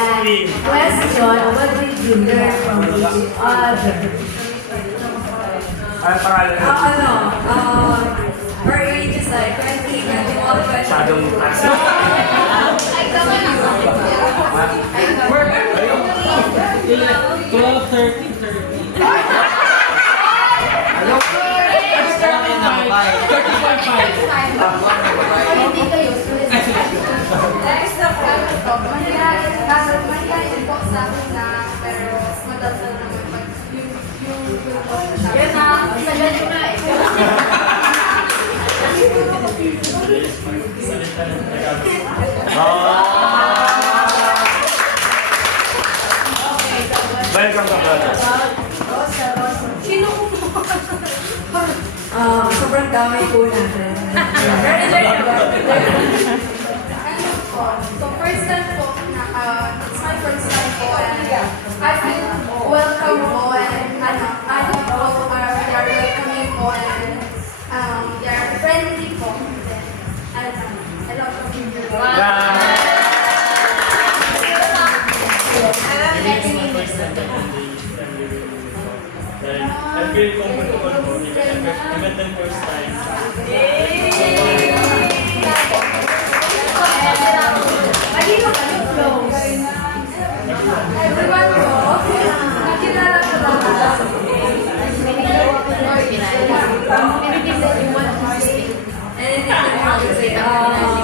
Question, what did you learn from each other? Her age is like 20, 21, 12, 13, Mangyayari po sa akin na pero madasal naman pag yung Yan na, sagal ko na eh. Welcome to brother. Sino ko Sobrang dami po natin. So first time po, it's my first time po and I feel welcome po and I hope po they are welcoming po and they are friendly po. And I love them. I feel comfortable po. Even the first time. Everyone po, nakilala ko lang. Anything that you want to say?